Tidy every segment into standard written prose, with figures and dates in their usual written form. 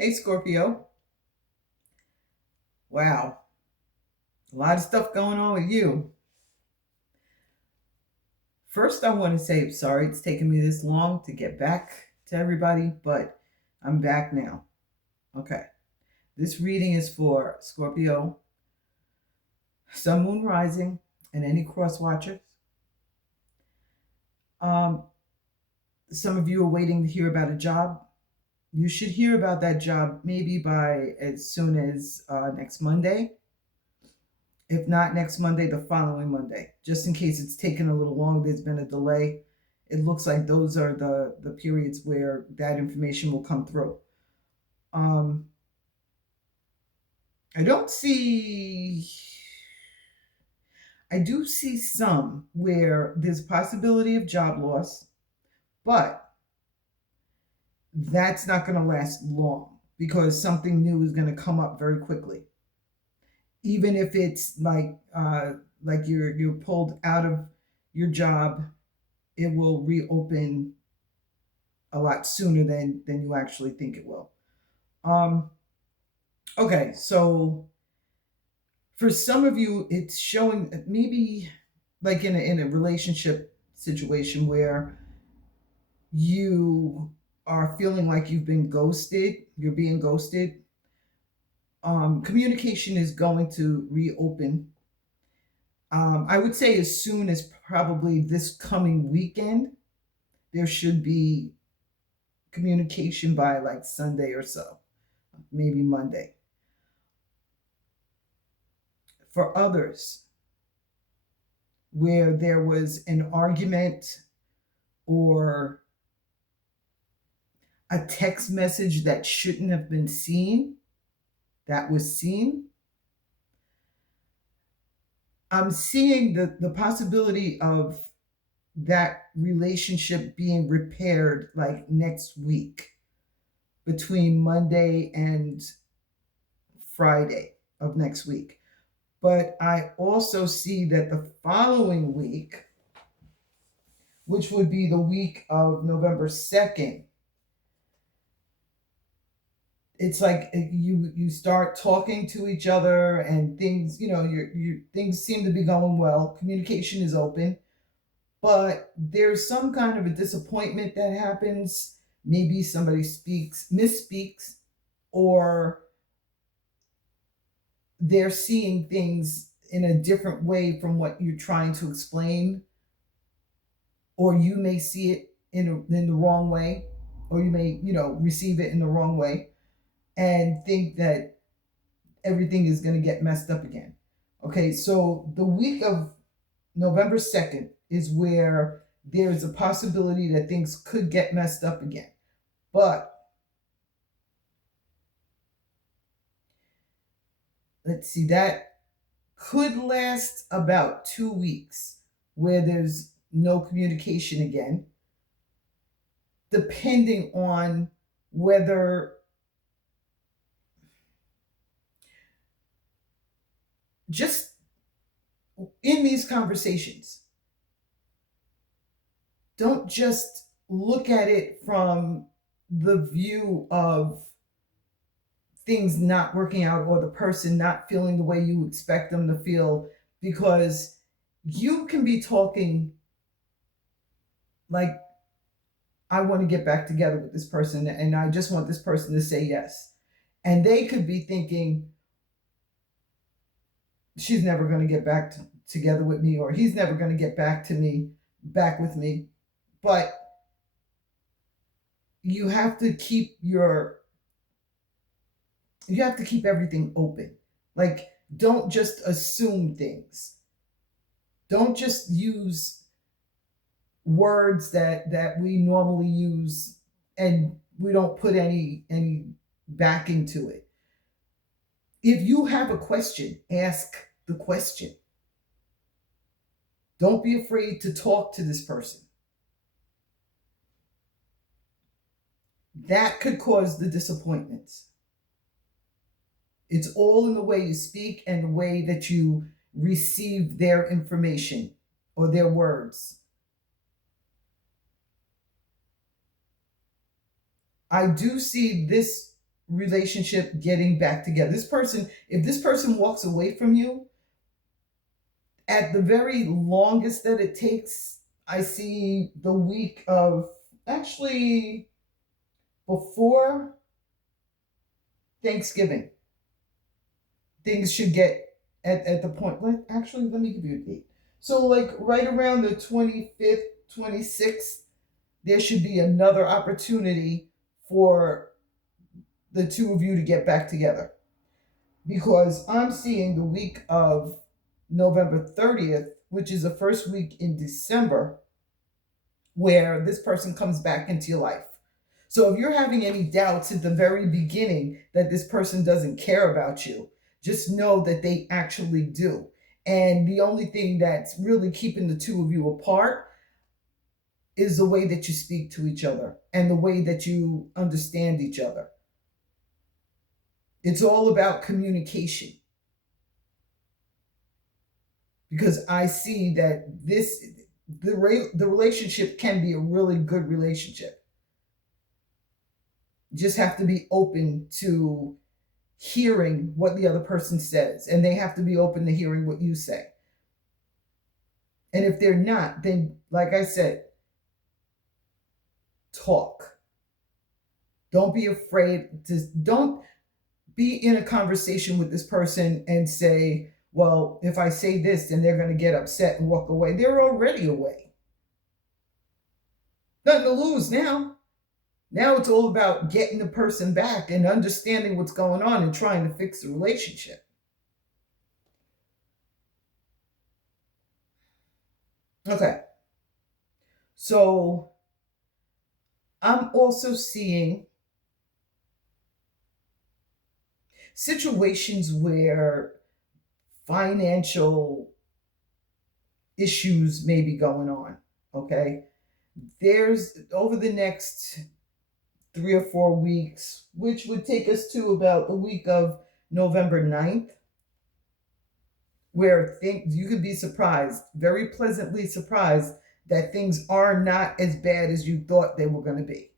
Hey, Scorpio. Wow, a lot of stuff going on with you. First, I want to say I'm sorry it's taken me this long to get back to everybody, but I'm back now. Okay. This reading is for Scorpio, Sun, Moon, Rising, and any cross watchers. Um, some of you are waiting to hear about a job. You should hear about that job maybe by as soon as next Monday. If not next Monday, the following Monday, just in case it's taken a little long, there's been a delay. It looks like those are the periods where that information will come through. Um, I don't see, I do see some where there's a possibility of job loss, but that's not going to last long because something new is going to come up very quickly. Even if it's like you're pulled out of your job, it will reopen a lot sooner than you actually think it will. Um, okay, so for some of you, it's showing maybe like in a relationship situation where you are feeling like you've been ghosted, you're being ghosted. Communication is going to reopen. I would say as soon as probably this coming weekend, there should be communication by like Sunday or so, maybe Monday. For others, where there was an argument or a text message that shouldn't have been seen, that was seen, I'm seeing the possibility of that relationship being repaired like next week between Monday and Friday of next week. But I also see that the following week, which would be the week of November 2nd, it's like you start talking to each other and things, your things seem to be going well. Communication is open, but there's some kind of a disappointment that happens. Maybe somebody misspeaks, or they're seeing things in a different way from what you're trying to explain, or you may see it in the wrong way, or you may receive it in the wrong way and think that everything is going to get messed up again. Okay, so the week of November 2nd is where there's a possibility that things could get messed up again. But let's see, that could last about 2 weeks where there's no communication again, depending on whether just in these conversations, don't just look at it from the view of things not working out or the person not feeling the way you expect them to feel, because you can be talking like, I want to get back together with this person and I just want this person to say yes. And they could be thinking, she's never going to get together with me, or he's never going to get back with me. But you have to keep everything open. Like, don't just assume things. Don't just use words that we normally use and we don't put any backing to it. If you have a question, ask the question. Don't be afraid to talk to this person. That could cause the disappointments. It's all in the way you speak and the way that you receive their information or their words. I do see this relationship getting back together. This person, if this person walks away from you, at the very longest that it takes, I see the week of, actually, before Thanksgiving, things should get at the point. Let me give you a date. So, like, right around the 25th, 26th, there should be another opportunity for the two of you to get back together. Because I'm seeing the week of November 30th, which is the first week in December, where this person comes back into your life. So if you're having any doubts at the very beginning that this person doesn't care about you, just know that they actually do. And the only thing that's really keeping the two of you apart is the way that you speak to each other and the way that you understand each other. It's all about communication. Because I see that the relationship can be a really good relationship. You just have to be open to hearing what the other person says, and they have to be open to hearing what you say. And if they're not, then, like I said, talk. Don't be afraid to, don't be in a conversation with this person and say, well, if I say this, then they're going to get upset and walk away. They're already away. Nothing to lose now. Now it's all about getting the person back and understanding what's going on and trying to fix the relationship. Okay. So I'm also seeing situations where financial issues may be going on. Okay. There's over the next 3 or 4 weeks, which would take us to about the week of November 9th, where things, you could be surprised, very pleasantly surprised, that things are not as bad as you thought they were going to be.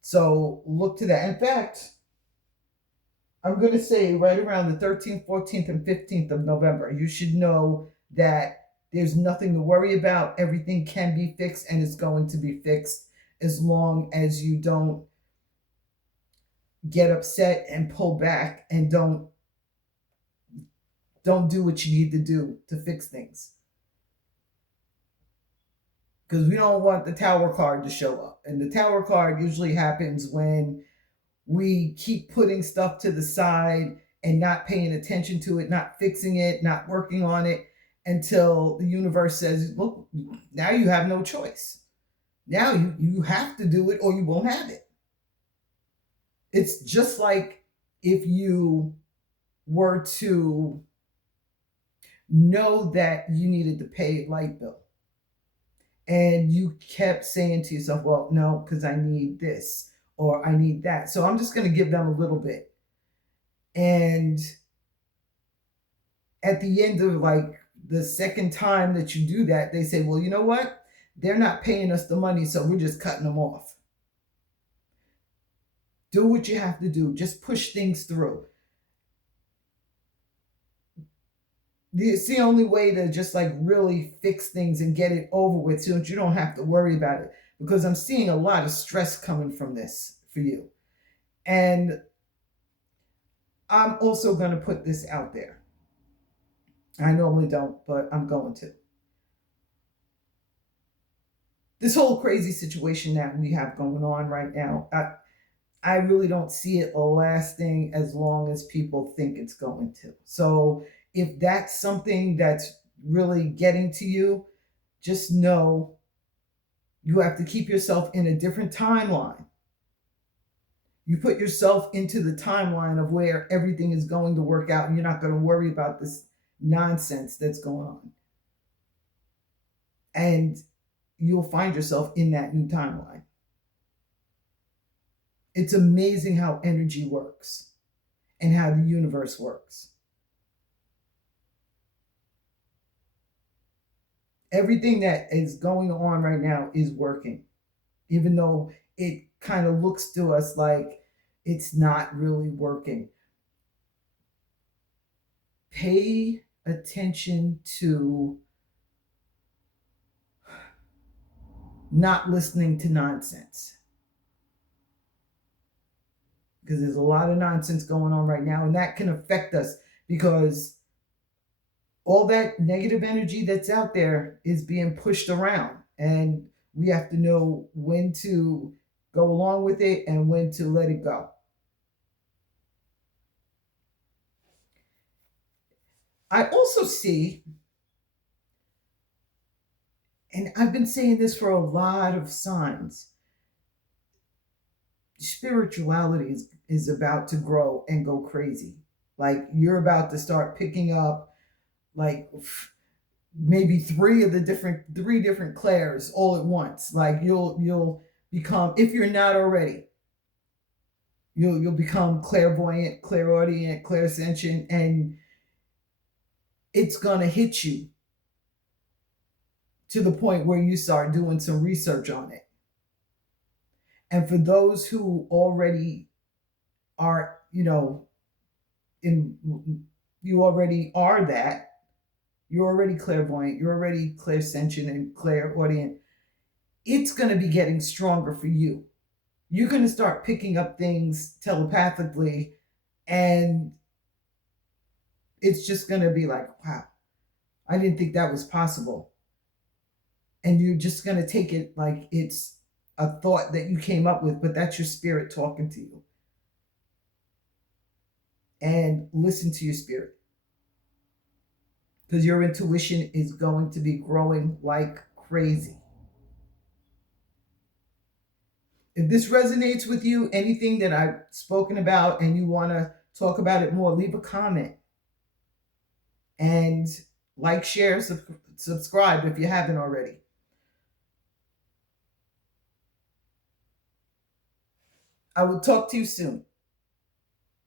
So look to that. In fact, I'm going to say right around the 13th, 14th, and 15th of November, you should know that there's nothing to worry about. Everything can be fixed, and it's going to be fixed as long as you don't get upset and pull back and don't do what you need to do to fix things. Because we don't want the tower card to show up. And the tower card usually happens when we keep putting stuff to the side and not paying attention to it, not fixing it, not working on it until the universe says, look, now you have no choice. Now you have to do it or you won't have it. It's just like if you were to know that you needed to pay a light bill and you kept saying to yourself, well, no, because I need this or I need that. So I'm just going to give them a little bit. And at the end of like the second time that you do that, they say, well, you know what? They're not paying us the money, so we're just cutting them off. Do what you have to do. Just push things through. It's the only way to just like really fix things and get it over with so that you don't have to worry about it. Because I'm seeing a lot of stress coming from this for you. And I'm also going to put this out there. I normally don't, but I'm going to. This whole crazy situation that we have going on right now, I really don't see it lasting as long as people think it's going to. So if that's something that's really getting to you, just know you have to keep yourself in a different timeline. You put yourself into the timeline of where everything is going to work out and you're not going to worry about this nonsense that's going on. And you'll find yourself in that new timeline. It's amazing how energy works and how the universe works. Everything that is going on right now is working, even though it kind of looks to us like it's not really working. Pay attention to not listening to nonsense, because there's a lot of nonsense going on right now, and that can affect us because all that negative energy that's out there is being pushed around, and we have to know when to go along with it and when to let it go. I also see, and I've been saying this for a lot of signs, spirituality is about to grow and go crazy. Like you're about to start picking up like maybe three different clairs all at once. Like you'll become, if you're not already, you'll become clairvoyant, clairaudient, clairsentient, and it's gonna hit you to the point where you start doing some research on it. And for those who already are, in you already are that, you're already clairvoyant, you're already clairsentient and clairaudient, it's going to be getting stronger for you. You're going to start picking up things telepathically, and it's just going to be like, wow, I didn't think that was possible. And you're just going to take it like it's a thought that you came up with, but that's your spirit talking to you. And listen to your spirit, because your intuition is going to be growing like crazy. If this resonates with you, anything that I've spoken about, and you want to talk about it more, leave a comment and like, share, subscribe if you haven't already. I will talk to you soon.